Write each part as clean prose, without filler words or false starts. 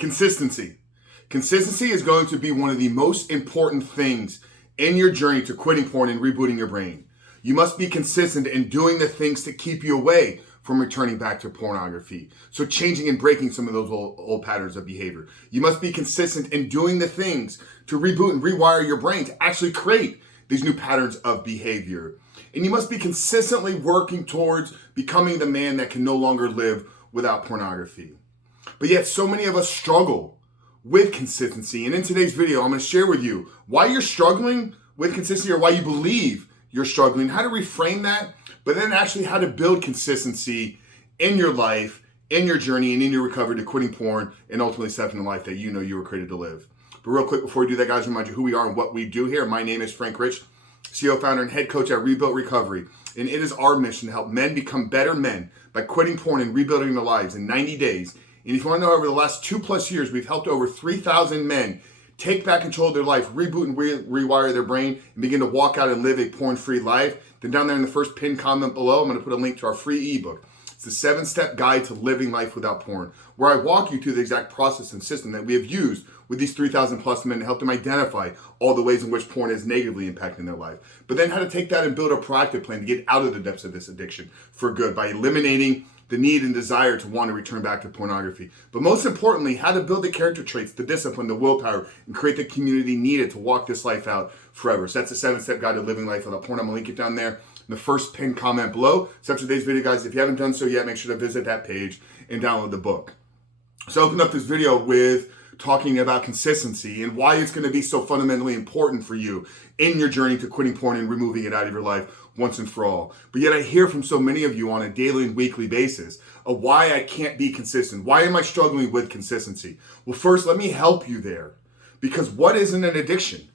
Consistency. Consistency is going to be one of the most important things in your journey to quitting porn and rebooting your brain. You must be consistent in doing the things to keep you away from returning back to pornography. So changing and breaking some of those old patterns of behavior. You must be consistent in doing the things to reboot and rewire your brain to actually create these new patterns of behavior. And you must be consistently working towards becoming the man that can no longer live without pornography. But yet so many of us struggle with consistency. And in today's video, I'm going to share with you why you're struggling with consistency, or why you believe you're struggling, how to reframe that, but then actually how to build consistency in your life, in your journey, and in your recovery to quitting porn and ultimately stepping the life that you know you were created to live. But real quick, before we do that, guys, remind you who we are and what we do here. My name is Frank Rich, CEO, founder, and head coach at Rebuilt Recovery. And it is our mission to help men become better men by quitting porn and rebuilding their lives in 90 days. And if you want to know, over the last 2+ years, we've helped over 3,000 men take back control of their life, reboot and rewire their brain, and begin to walk out and live a porn-free life. Then down there in the first pinned comment below, I'm going to put a link to our free ebook. It's the 7-step guide to living life without porn, where I walk you through the exact process and system that we have used with these 3,000+ men to help them identify all the ways in which porn is negatively impacting their life. But then how to take that and build a proactive plan to get out of the depths of this addiction for good by eliminating the need and desire to want to return back to pornography. But most importantly, how to build the character traits, the discipline, the willpower, and create the community needed to walk this life out forever. So that's the 7-step guide to living life without porn. I'm going to link it down there in the first pinned comment below. So after today's video, guys, if you haven't done so yet, make sure to visit that page and download the book. So I opened up this video with talking about consistency and why it's going to be so fundamentally important for you in your journey to quitting porn and removing it out of your life once and for all. But yet I hear from so many of you on a daily and weekly basis of why I can't be consistent. Why am I struggling with consistency? Well, first, let me help you there. Because what isn't an addiction?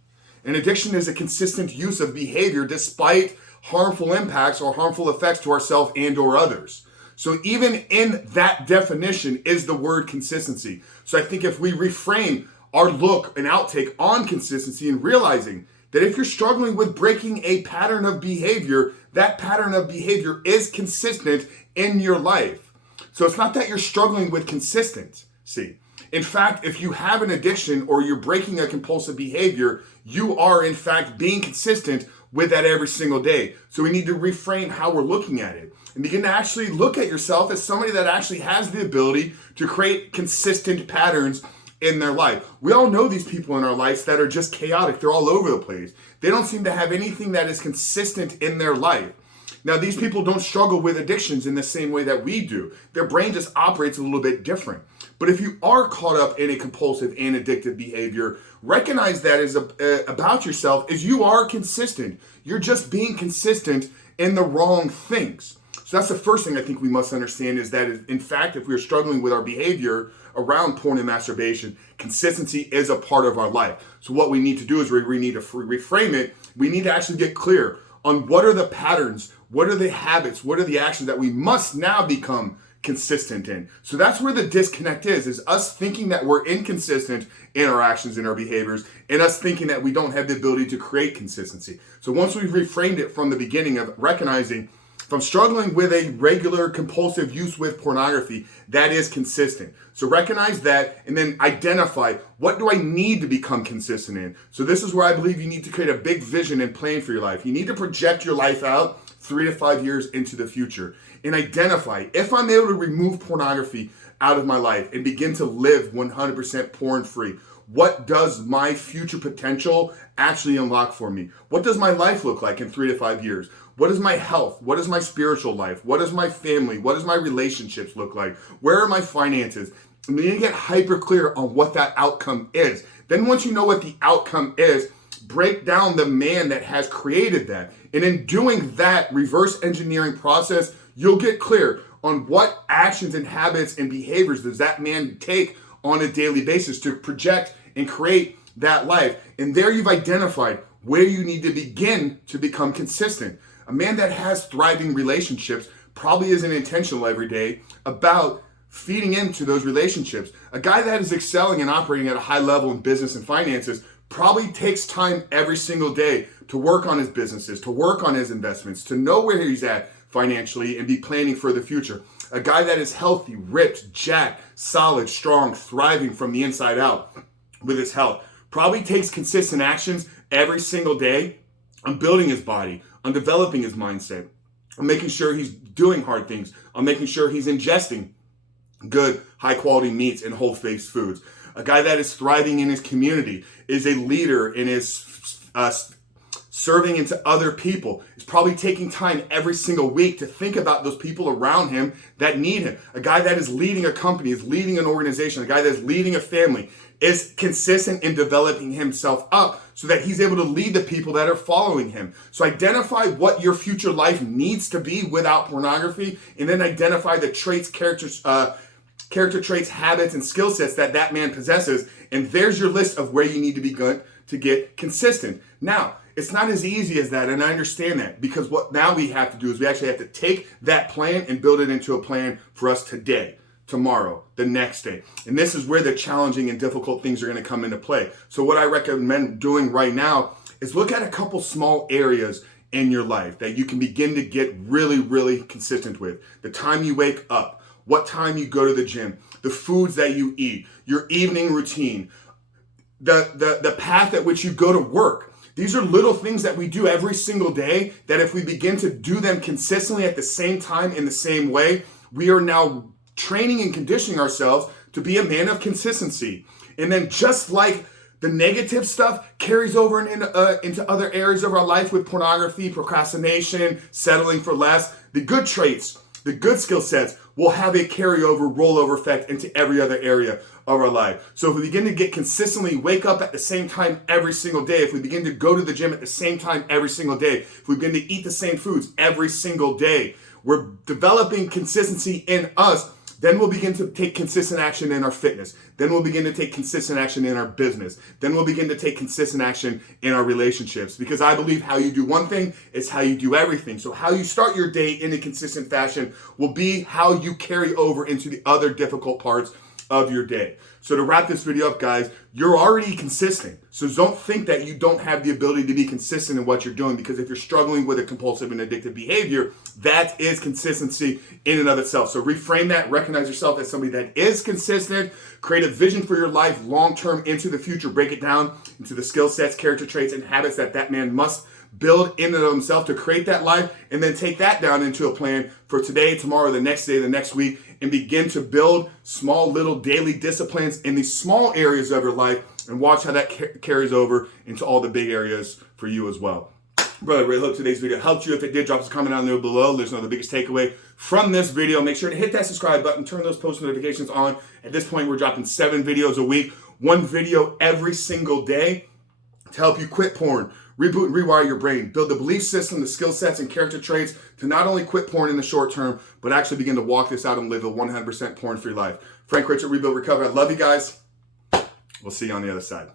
An addiction is a consistent use of behavior despite harmful impacts or harmful effects to ourselves and or others. So even in that definition is the word consistency. So I think if we reframe our look and outtake on consistency and realizing that if you're struggling with breaking a pattern of behavior, that pattern of behavior is consistent in your life. So it's not that you're struggling with consistency. In fact, if you have an addiction or you're breaking a compulsive behavior, you are in fact being consistent with that every single day. So we need to reframe how we're looking at it and begin to actually look at yourself as somebody that actually has the ability to create consistent patterns in their life. We all know these people in our lives that are just chaotic. They're all over the place. They don't seem to have anything that is consistent in their life. Now, these people don't struggle with addictions in the same way that we do. Their brain just operates a little bit different. But if you are caught up in a compulsive and addictive behavior, recognize that is about yourself is you are consistent. You're just being consistent in the wrong things. So that's the first thing I think we must understand, is that in fact, if we're struggling with our behavior around porn and masturbation, consistency is a part of our life. So what we need to do is we need to reframe it. We need to actually get clear on what are the patterns, what are the habits, what are the actions that we must now become consistent in. So that's where the disconnect is us thinking that we're inconsistent in our actions and our behaviors, and us thinking that we don't have the ability to create consistency. So once we've reframed it from the beginning of recognizing, if I'm struggling with a regular compulsive use with pornography, that is consistent. So recognize that and then identify, what do I need to become consistent in? So this is where I believe you need to create a big vision and plan for your life. You need to project your life out 3 to 5 years into the future and identify, if I'm able to remove pornography out of my life and begin to live 100% porn free, what does my future potential actually unlock for me? What does my life look like in 3 to 5 years? What is my health? What is my spiritual life? What is my family? What does my relationships look like? Where are my finances? And you need to get hyper clear on what that outcome is. Then once you know what the outcome is, break down the man that has created that. And in doing that reverse engineering process, you'll get clear on what actions and habits and behaviors does that man take on a daily basis to project and create that life. And there you've identified where you need to begin to become consistent. A man that has thriving relationships probably isn't intentional every day about feeding into those relationships. A guy that is excelling and operating at a high level in business and finances probably takes time every single day to work on his businesses, to work on his investments, to know where he's at financially and be planning for the future. A guy that is healthy, ripped, jacked, solid, strong, thriving from the inside out with his health, probably takes consistent actions every single day on building his body, on developing his mindset, on making sure he's doing hard things, on making sure he's ingesting good, high-quality meats and whole-based foods. A guy that is thriving in his community, is a leader and is serving into other people, is probably taking time every single week to think about those people around him that need him. A guy that is leading a company, is leading an organization, a guy that is leading a family, is consistent in developing himself up so that he's able to lead the people that are following him. So identify what your future life needs to be without pornography, and then identify the traits, character traits, habits, and skill sets that man possesses. And there's your list of where you need to be good to get consistent. Now, it's not as easy as that, and I understand that, because what now we have to do is we actually have to take that plan and build it into a plan for us today, tomorrow, the next day. And this is where the challenging and difficult things are going to come into play. So what I recommend doing right now is look at a couple small areas in your life that you can begin to get really, really consistent with. The time you wake up, what time you go to the gym, the foods that you eat, your evening routine, the path at which you go to work. These are little things that we do every single day that if we begin to do them consistently at the same time in the same way, we are now training and conditioning ourselves to be a man of consistency. And then just like the negative stuff carries over into other areas of our life with pornography, procrastination, settling for less, the good traits, the good skill sets will have a carryover, rollover effect into every other area of our life. So if we begin to get consistently wake up at the same time every single day, if we begin to go to the gym at the same time every single day, if we begin to eat the same foods every single day, we're developing consistency in us. Then we'll begin to take consistent action in our fitness. Then we'll begin to take consistent action in our business. Then we'll begin to take consistent action in our relationships. Because I believe how you do one thing is how you do everything. So how you start your day in a consistent fashion will be how you carry over into the other difficult parts of your day. So to wrap this video up, guys, you're already consistent. So don't think that you don't have the ability to be consistent in what you're doing, because if you're struggling with a compulsive and addictive behavior, that is consistency in and of itself. So reframe that, recognize yourself as somebody that is consistent, create a vision for your life long-term into the future, break it down into the skill sets, character traits, and habits that man must build in and of himself to create that life, and then take that down into a plan for today, tomorrow, the next day, the next week, and begin to build small little daily disciplines in these small areas of your life, and watch how that carries over into all the big areas for you as well. Brother, I really hope today's video helped you. If it did, drop us a comment down there below. Let us know the biggest takeaway from this video. Make sure to hit that subscribe button, turn those post notifications on. At this point, we're dropping 7 videos a week, 1 video every single day to help you quit porn, reboot and rewire your brain, build the belief system, the skill sets, and character traits to not only quit porn in the short term, but actually begin to walk this out and live a 100% porn-free life. Frank Richard, Rebuild Recover. I love you guys. We'll see you on the other side.